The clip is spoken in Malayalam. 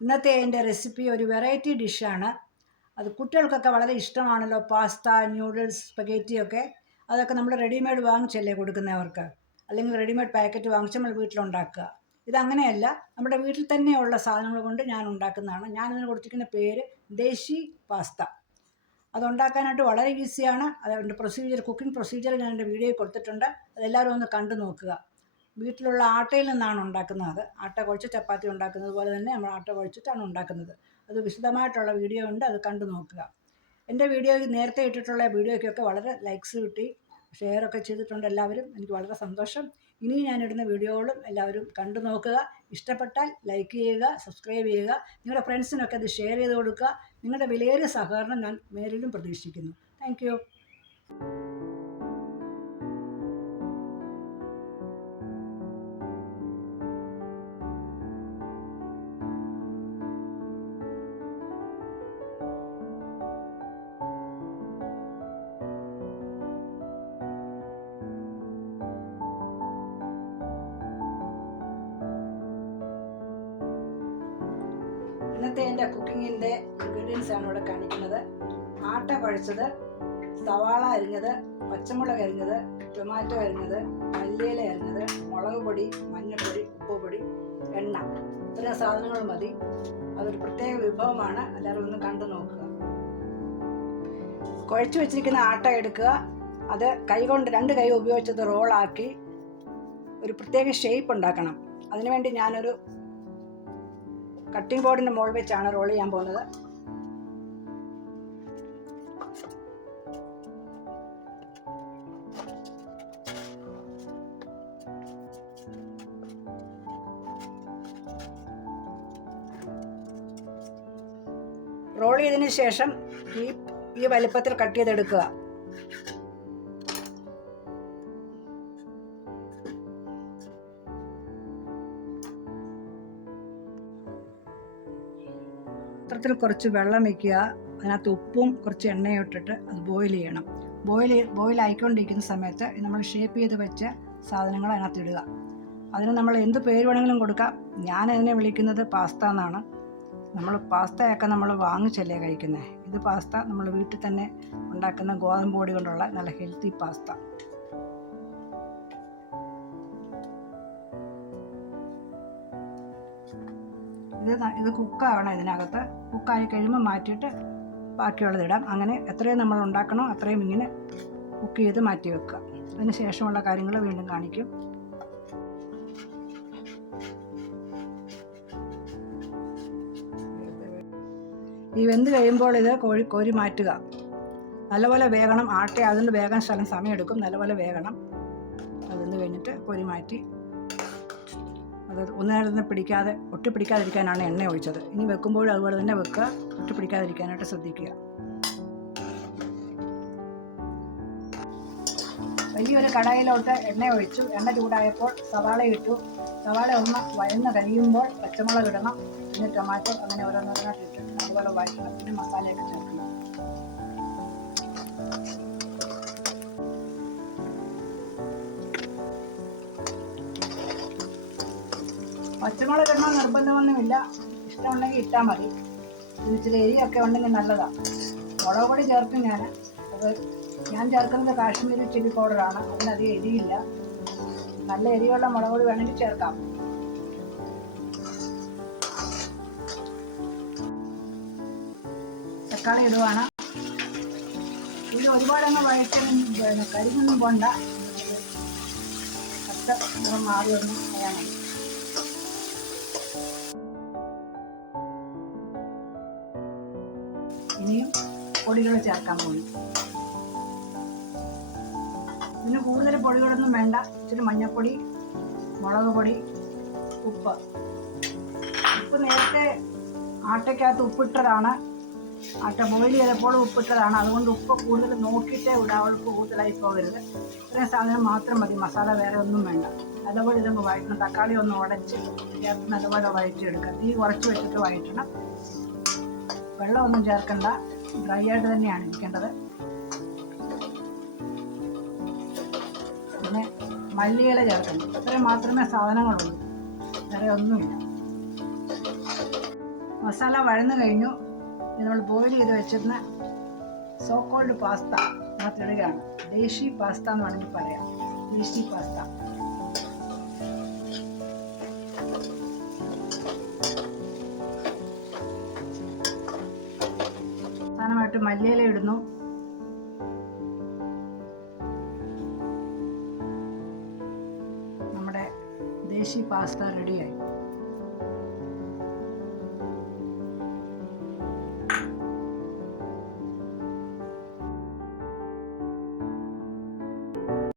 ഇന്നത്തെ എൻ്റെ റെസിപ്പി ഒരു വെറൈറ്റി ഡിഷാണ്. അത് കുട്ടികൾക്കൊക്കെ വളരെ ഇഷ്ടമാണല്ലോ. Pasta, noodles, സ്പഗേറ്റിയൊക്കെ. അതൊക്കെ നമ്മൾ റെഡിമെയ്ഡ് വാങ്ങിച്ചല്ലേ കൊടുക്കുന്നവർക്ക്, അല്ലെങ്കിൽ റെഡിമെയ്ഡ് പാക്കറ്റ് വാങ്ങിച്ച് നമ്മൾ വീട്ടിലുണ്ടാക്കുക. ഇതങ്ങനെയല്ല, നമ്മുടെ വീട്ടിൽ തന്നെയുള്ള സാധനങ്ങൾ കൊണ്ട് ഞാൻ ഉണ്ടാക്കുന്നതാണ്. ഞാനതിന് കൊടുത്തിരിക്കുന്ന പേര് ദേശി പാസ്ത. അതുണ്ടാക്കാനായിട്ട് വളരെ ഈസിയാണ്. അതുകൊണ്ട് കുക്കിംഗ് പ്രൊസീജിയർ ഞാൻ എൻ്റെ വീഡിയോയിൽ കൊടുത്തിട്ടുണ്ട്. അതെല്ലാവരും ഒന്ന് കണ്ടു നോക്കുക. വീട്ടിലുള്ള ആട്ടയിൽ നിന്നാണ് ഉണ്ടാക്കുന്നത്. ആട്ട കുഴച്ച് ചപ്പാത്തി ഉണ്ടാക്കുന്നത് പോലെ തന്നെ നമ്മൾ ആട്ട കുഴച്ചിട്ടാണ് ഉണ്ടാക്കുന്നത്. അത് വിശദമായിട്ടുള്ള വീഡിയോ ഉണ്ട്, അത് കണ്ടു നോക്കുക. എൻ്റെ വീഡിയോ നേരത്തെ ഇട്ടിട്ടുള്ള വീഡിയോയ്ക്കൊക്കെ വളരെ ലൈക്സ് കിട്ടി, ഷെയറൊക്കെ ചെയ്തിട്ടുണ്ട് എല്ലാവരും. എനിക്ക് വളരെ സന്തോഷം. ഇനി ഞാനിടുന്ന വീഡിയോകളും എല്ലാവരും കണ്ടു നോക്കുക. ഇഷ്ടപ്പെട്ടാൽ ലൈക്ക് ചെയ്യുക, സബ്സ്ക്രൈബ് ചെയ്യുക. നിങ്ങളുടെ ഫ്രണ്ട്സിനൊക്കെ അത് ഷെയർ ചെയ്ത് കൊടുക്കുക. നിങ്ങളുടെ വിലയേറിയ സഹകരണം ഞാൻ മേലിലും പ്രതീക്ഷിക്കുന്നു. Thank you. ഇന്നത്തെ എൻ്റെ കുക്കിങ്ങിൻ്റെ ഇൻഗ്രീഡിയൻസ് ആണ് ഇവിടെ കാണിക്കുന്നത്. ആട്ട കുഴച്ചത്, സവാള അരിഞ്ഞത്, പച്ചമുളക് അരിഞ്ഞത്, ടൊമാറ്റോ അരിഞ്ഞത്, മല്ലിയില അരിഞ്ഞത്, മുളക് പൊടി, മഞ്ഞൾപ്പൊടി, ഉപ്പുപൊടി, എണ്ണ. ഇത്രയും സാധനങ്ങൾ മതി. അതൊരു പ്രത്യേക വിഭവമാണ്. എല്ലാവരും ഒന്ന് കണ്ടു നോക്കുക. കുഴച്ച് വെച്ചിരിക്കുന്ന ആട്ട എടുക്കുക. അത് കൈകൊണ്ട് 2 കൈ ഉപയോഗിച്ചത് റോളാക്കി ഒരു പ്രത്യേക ഷേപ്പ് ഉണ്ടാക്കണം. അതിനുവേണ്ടി ഞാനൊരു കട്ടിംഗ് ബോർഡിൻ്റെ മുകളിൽ വെച്ചാണ് റോൾ ചെയ്യാൻ പോകുന്നത്. റോൾ ചെയ്തതിന് ശേഷം ഈ വലിപ്പത്തിൽ കട്ട് ചെയ്തെടുക്കുക. പാത്രത്തിൽ കുറച്ച് വെള്ളം വയ്ക്കുക. അതിനകത്ത് ഉപ്പും കുറച്ച് എണ്ണയും ഇട്ടിട്ട് അത് ബോയിൽ ചെയ്യണം. ബോയിൽ ആയിക്കൊണ്ടിരിക്കുന്ന സമയത്ത് നമ്മൾ ഷേപ്പ് ചെയ്ത് വെച്ച സാധനങ്ങൾ അതിനകത്ത് ഇടുക. അതിന് നമ്മൾ എന്ത് പേര് വേണമെങ്കിലും കൊടുക്കാം. ഞാനതിനെ വിളിക്കുന്നത് പാസ്ത എന്നാണ്. നമ്മൾ പാസ്തയൊക്കെ നമ്മൾ വാങ്ങിച്ചല്ലേ കഴിക്കുന്നത്. ഇത് പാസ്ത നമ്മൾ വീട്ടിൽ തന്നെ ഉണ്ടാക്കുന്ന ഗോതമ്പ് പൊടി കൊണ്ടുള്ള നല്ല ഹെൽത്തി പാസ്ത. ഇത് കുക്കാവണം. ഇതിനകത്ത് കുക്കായി കഴിയുമ്പോൾ മാറ്റിയിട്ട് ബാക്കിയുള്ളത് ഇടാം. അങ്ങനെ എത്രയും നമ്മൾ ഉണ്ടാക്കണോ അത്രയും ഇങ്ങനെ കുക്ക് ചെയ്ത് മാറ്റി വെക്കുക. അതിന് ശേഷമുള്ള കാര്യങ്ങൾ വീണ്ടും കാണിക്കും. ഈ വെന്ത് കഴിയുമ്പോൾ ഇത് കോരി മാറ്റുക. നല്ലപോലെ വേകണം. ആട്ട അതുകൊണ്ട് വേകാൻ സമയമെടുക്കും. നല്ലപോലെ വേകണം. അത് വെന്ത് കഴിഞ്ഞിട്ട് കോരി മാറ്റി അത് ഒന്നിനെ ഒട്ടിപ്പിടിക്കാതിരിക്കാനാണ് എണ്ണ ഒഴിച്ചത്. ഇനി വെക്കുമ്പോഴും അതുപോലെ തന്നെ വെക്കുക. ഒട്ടിപ്പിടിക്കാതിരിക്കാനായിട്ട് ശ്രദ്ധിക്കുക. വലിയൊരു കടായിലോട്ട് എണ്ണ ഒഴിച്ചു. എണ്ണ ചൂടായപ്പോൾ സവാള ഇട്ടു. സവാള ഒന്ന് വഴന്ന് കഴിയുമ്പോൾ പച്ചമുളക് ഇടണം. പിന്നെ ടൊമാറ്റോ, അങ്ങനെ ഓരോന്നോരോന്നായിട്ട് ഇട്ടിട്ട് അതുപോലെ വഴറ്റണം. പിന്നെ മസാലയൊക്കെ ചേർക്കണം. പച്ചമുളക് ഇടണം നിർബന്ധമൊന്നുമില്ല. ഇഷ്ടമുണ്ടെങ്കിൽ ഇട്ടാൽ മതി. ഇച്ചിരി എരിയൊക്കെ ഉണ്ടെങ്കിൽ നല്ലതാണ്. മുളക് പൊടി ചേർക്കും ഞാൻ. ഞാൻ ചേർക്കുന്നത് കാശ്മീരി ചില്ലി പൗഡറാണ്. അതിനധികം എരിയില്ല. നല്ല എരിയുള്ള മുളക് പൊടി വേണമെങ്കിൽ ചേർക്കാം. തക്കാളി ഇടുവാണ്. ഇത് ഒരുപാടങ്ങ് വഴറ്റാൻ കരിഞ്ഞൊന്നും പോണ്ട. പച്ച നിറം മാറിയൊന്നും ചെയ്യാൻ മതി. ഇനിയും പൊടികൾ ചേർക്കാൻ പോയി. ഇതിന് കൂടുതൽ പൊടികളൊന്നും വേണ്ട. ഇച്ചിരി മഞ്ഞൾപ്പൊടി, മുളക് പൊടി, ഉപ്പ്. നേരത്തെ ആട്ടയ്ക്കകത്ത് ഉപ്പിട്ടതാണ്. ആട്ട ബോയിൽ ചെയ്തപ്പോൾ ഉപ്പിട്ടതാണ്. അതുകൊണ്ട് ഉപ്പ് കൂടുതൽ നോക്കിയിട്ടേ ഇടാവുള്ളൂ. ഉപ്പ് കൂടുതലായി പോകരുത്. ഇത്രയും സാധനം മാത്രം മതി. മസാല വേറെ ഒന്നും വേണ്ട. നല്ലപോലെ ഇതൊന്ന് വഴറ്റണം. തക്കാളി ഒന്ന് ഉടച്ച് ചേർത്ത് നല്ലപോലെ വഴറ്റിയെടുക്കുക. തീ കുറച്ച് വെച്ചിട്ട് വഴറ്റണം. വെള്ളമൊന്നും ചേർക്കണ്ട. ഡ്രൈ ആയിട്ട് തന്നെയാണ് ഇരിക്കേണ്ടത്. പിന്നെ മല്ലിയില ചേർക്കണം. ഇത്രയും മാത്രമേ സാധനങ്ങളുള്ളൂ, വേറെ ഒന്നുമില്ല. മസാല വഴന്നു കഴിഞ്ഞു. നമ്മൾ ബോയിൽ ചെയ്ത് വെച്ചിരുന്ന സോക്കോൾഡ് പാസ്ത അതിനകത്തിടുകയാണ്. ദേശി പാസ്ത എന്ന് വേണമെങ്കിൽ പറയാം. ദേശി പാസ്ത. അവസാനമായിട്ട് മല്ലിയില ഇടുന്നു. നമ്മുടെ ദേശി പാസ്ത റെഡിയായി.